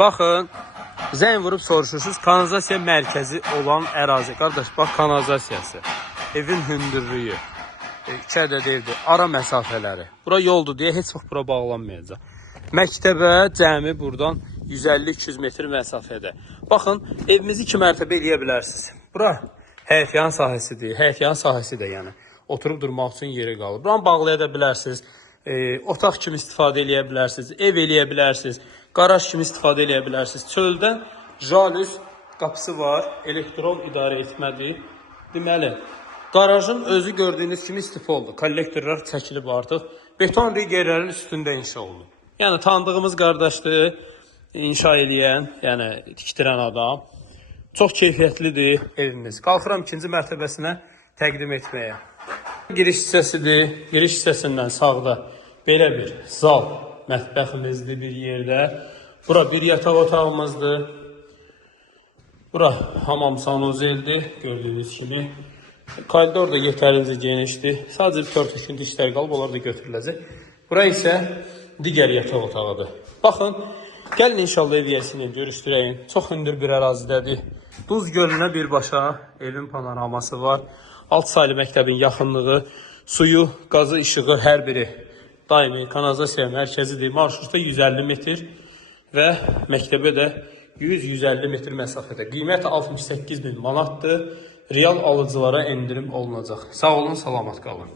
Baxın, zəng vurub soruşursunuz, kanalizasiya mərkəzi olan ərazi. Qardaş, bax kanalizasiyası, evin hündürlüyü, içəridə deyildi, ara məsafələri. Bura yoldur deyə heç vaxt bura bağlanmayacaq. Məktəbə cəmi buradan 150-200 metr məsafədə. Baxın, evimizi 2 mərtəbə eləyə bilərsiniz. Bura həyətyan sahəsidir, həyətyan sahəsi də yəni oturub durmaq üçün yeri qalır. Buranı bağlaya da bilərsiniz, otaq kimi istifadə eləyə bilərsiniz, ev eləyə bilərsiniz, qaraj kimi istifadə eləyə bilərsiniz. Çöldən jalüz qapısı var, elektron idarə etmədir. Deməli, qarajın özü gördüyünüz kimi istif oldu. Kollektorlar çəkilib artıq. Beton rigerlərin üstündə inşa oldu. Yəni, tanıdığımız qardaşdır, inşa eləyən, yəni tikdirən adam. Çox keyfiyyətlidir evimiz. Qalxıram ikinci mərtəbəsinə təqdim etməyə. Giriş hissəsidir. Giriş hissəsindən sağda belə bir zal, mətbəximizdir bir yerdə. Bura bir yataq otağımızdır. Bura hamam sanuzeldir, gördüyünüz kimi. Koridor da yetərincə genişdir. Sadəcə bir tör-töküntü işlər qalıb, onlar da götürüləcək. Bura isə digər yataq otağıdır. Baxın, gəlin inşallah ev yəsini görüşdürəyim. Çox hündür bir ərazidədir. Duz gölünə birbaşa evin panoraması var. Alt saylı məktəbin yaxınlığı, suyu, qazı, işığı hər biri daimi kanalizasiya mərkəzidir. Marşrutda 150 metr və məktəbə də 100-150 metr məsafədə. Qiymət 68.000 manatdır. Real alıcılara endirim olunacaq. Sağ olun, salamat qalın.